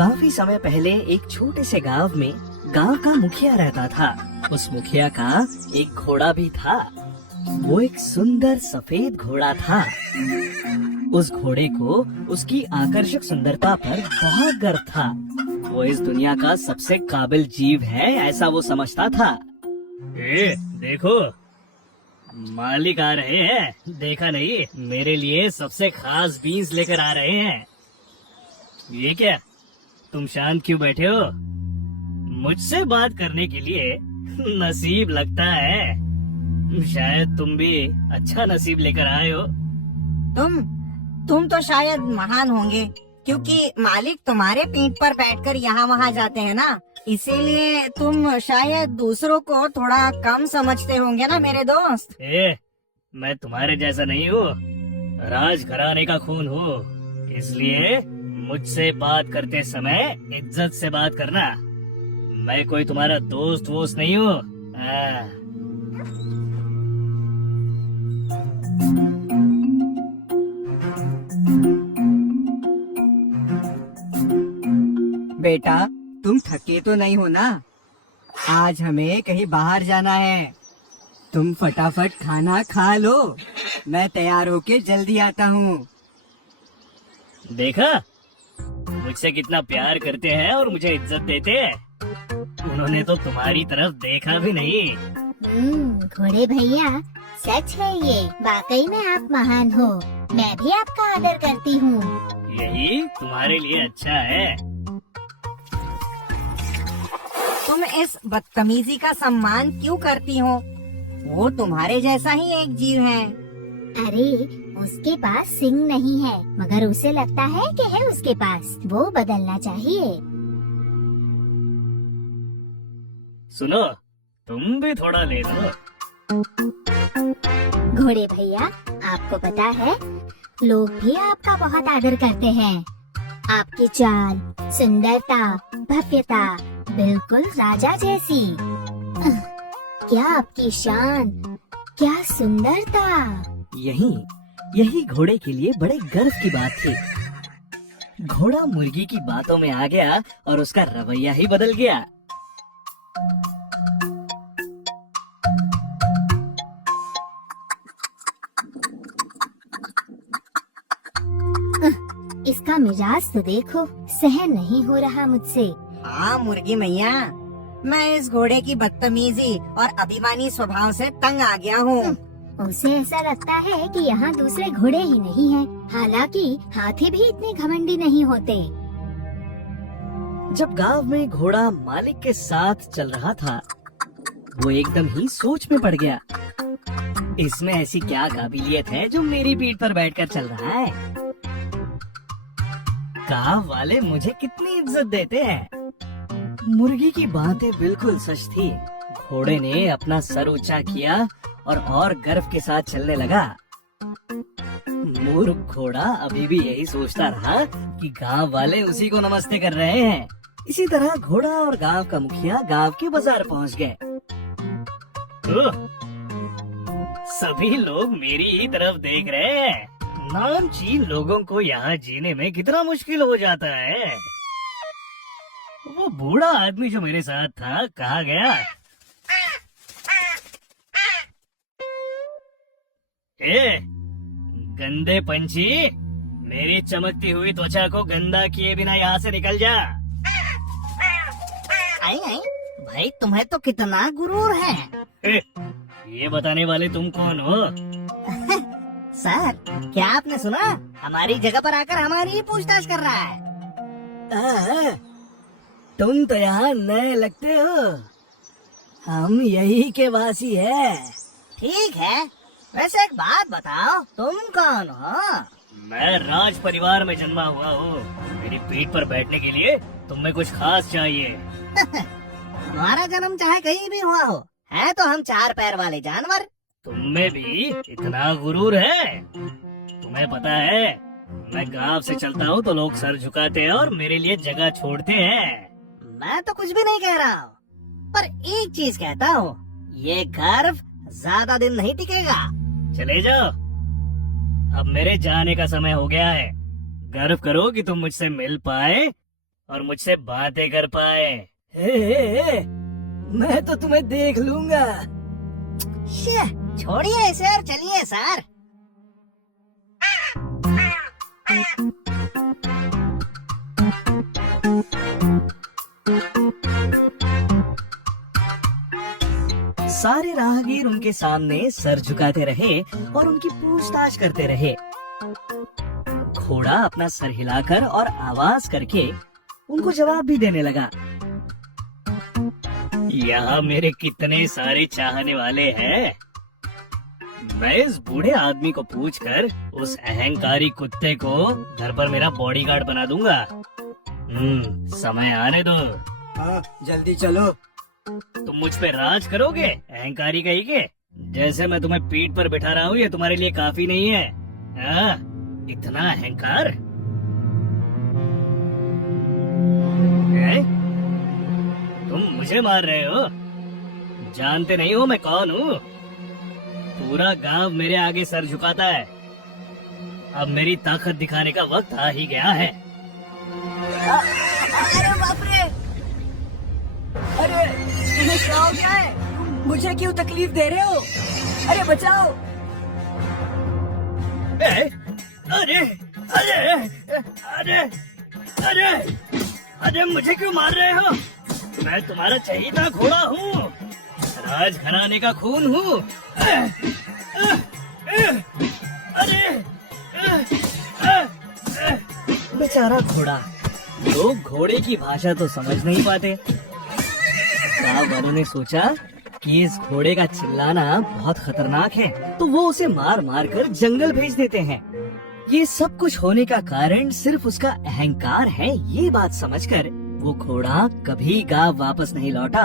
काफी समय पहले एक छोटे से गांव में गांव का मुखिया रहता था। उस मुखिया का एक घोड़ा भी था। वो एक सुंदर सफेद घोड़ा था। उस घोड़े को उसकी आकर्षक सुंदरता पर बहुत गर्व था। वो इस दुनिया का सबसे काबिल जीव है, ऐसा वो समझता था। देखो, मालिक आ रहे हैं। देखा नहीं, मेरे लिए सबसे खास बीन्स लेकर आ रहे हैं। ये क्या, तुम शांत क्यों बैठे हो? मुझसे बात करने के लिए नसीब लगता है। शायद तुम भी अच्छा नसीब लेकर आए हो। तुम तो शायद महान होंगे, क्योंकि मालिक तुम्हारे पीठ पर बैठकर यहाँ वहाँ जाते हैं ना, इसीलिए तुम शायद दूसरों को थोड़ा कम समझते होंगे ना मेरे दोस्त। मैं तुम्हारे जैसा नहीं हूँ, राजघराने का खून हूँ, इसलिए मुझसे बात करते समय इज्जत से बात करना। मैं कोई तुम्हारा दोस्त वोस्त नहीं हूँ। बेटा, तुम थके तो नहीं हो ना? आज हमें कहीं बाहर जाना है। तुम फटाफट खाना खा लो, मैं तैयार होके जल्दी आता हूँ। देखा, मुझसे कितना प्यार करते हैं और मुझे इज्जत देते हैं। उन्होंने तो तुम्हारी तरफ देखा भी नहीं। घोड़े भैया, सच है ये, वाकई में आप महान हो। मैं भी आपका आदर करती हूँ। यही तुम्हारे लिए अच्छा है। तुम इस बदतमीजी का सम्मान क्यों करती हो? वो तुम्हारे जैसा ही एक जीव है। अरे, उसके पास सिंग नहीं है, मगर उसे लगता है कि है उसके पास। वो बदलना चाहिए। सुनो, तुम भी थोड़ा ले लो। घोड़े भैया, आपको पता है, लोग भी आपका बहुत आदर करते हैं। आपकी चाल, सुंदरता, भव्यता बिल्कुल राजा जैसी। क्या आपकी शान, क्या सुंदरता। यही घोड़े के लिए बड़े गर्व की बात थी। घोड़ा मुर्गी की बातों में आ गया और उसका रवैया ही बदल गया। इसका मिजाज तो देखो, सहन नहीं हो रहा मुझसे। हाँ मुर्गी मैया, मैं इस घोड़े की बदतमीजी और अभिमानी स्वभाव से तंग आ गया हूँ। उसे ऐसा लगता है कि यहाँ दूसरे घोड़े ही नहीं हैं। हालांकि हाथी भी इतने घमंडी नहीं होते। जब गांव में घोड़ा मालिक के साथ चल रहा था, वो एकदम ही सोच में पड़ गया। इसमें ऐसी क्या काबिलियत है जो मेरी पीठ पर बैठकर चल रहा है? गांव वाले मुझे कितनी इज्जत देते हैं। मुर्गी की बातें बिल्कुल सच थी। घोड़े ने अपना सर ऊंचा किया और गर्व के साथ चलने लगा। मूर्ख घोड़ा अभी भी यही सोचता रहा कि गांव वाले उसी को नमस्ते कर रहे हैं। इसी तरह घोड़ा और गांव का मुखिया गांव के बाजार पहुंच गए। सभी लोग मेरी ही तरफ देख रहे हैं। नामचीन लोगों को यहाँ जीने में कितना मुश्किल हो जाता है। वो बूढ़ा आदमी जो मेरे साथ था, कहाँ गया? गंदे पंछी, मेरी चमकती हुई त्वचा को गंदा किए बिना यहाँ से निकल जा। आई भाई, तुम्हें तो कितना गुरूर है। ये बताने वाले तुम कौन हो? सर, क्या आपने सुना? हमारी जगह पर आकर हमारी ही पूछताछ कर रहा है। तुम तो यहाँ नए लगते हो। हम यही के वासी है। ठीक है, वैसे एक बात बताओ, तुम कौन हो? मैं राज परिवार में जन्मा हुआ हूँ। मेरी पीठ पर बैठने के लिए तुम्हें कुछ खास चाहिए। तुम्हारा जन्म चाहे कहीं भी हुआ हो, है तो हम चार पैर वाले जानवर। तुममें भी इतना गुरूर है? तुम्हें पता है, मैं गांव से चलता हूँ तो लोग सर झुकाते हैं और मेरे लिए जगह छोड़ते हैं। मैं तो कुछ भी नहीं कह रहा हूँ, पर एक चीज कहता हूँ, ये गर्व ज्यादा दिन नहीं टिकेगा। चले जाओ, अब मेरे जाने का समय हो गया है। गर्व करो कि तुम मुझसे मिल पाए और मुझसे बातें कर पाए। मैं तो तुम्हें देख लूंगा। छोड़िए सर, चलिए सर। सारे राहगीर उनके सामने सर झुकाते रहे और उनकी पूछताछ करते रहे। घोड़ा अपना सर हिलाकर और आवाज करके उनको जवाब भी देने लगा। यहाँ मेरे कितने सारे चाहने वाले हैं। मैं इस बूढ़े आदमी को पूछकर उस अहंकारी कुत्ते को घर पर मेरा बॉडीगार्ड बना दूंगा। समय आने दो। हाँ, जल्दी चलो। तुम मुझ पे राज करोगे अहंकारी कहीं के? जैसे मैं तुम्हें पीठ पर बिठा रहा हूँ ये तुम्हारे लिए काफी नहीं है। इतना अहंकार? तुम मुझे मार रहे हो? जानते नहीं हो मैं कौन हूँ? पूरा गांव मेरे आगे सर झुकाता है। अब मेरी ताकत दिखाने का वक्त आ ही गया है। अरे बाप रे! अरे तुम्हें क्या हो गया है? मुझे क्यों तकलीफ दे रहे हो? अरे बचाओ! अरे अरे अरे अरे अरे मुझे क्यों मार रहे हो? मैं तुम्हारा चहीता घोड़ा हूँ, राज घराने का खून हूँ। अरे बेचारा घोड़ा। लोग घोड़े की भाषा तो समझ नहीं पाते। गांव वालों ने सोचा कि इस घोड़े का चिल्लाना बहुत खतरनाक है, तो वो उसे मार मार कर जंगल भेज देते हैं। ये सब कुछ होने का कारण सिर्फ उसका अहंकार है, ये बात समझकर वो घोड़ा कभी गांव वापस नहीं लौटा।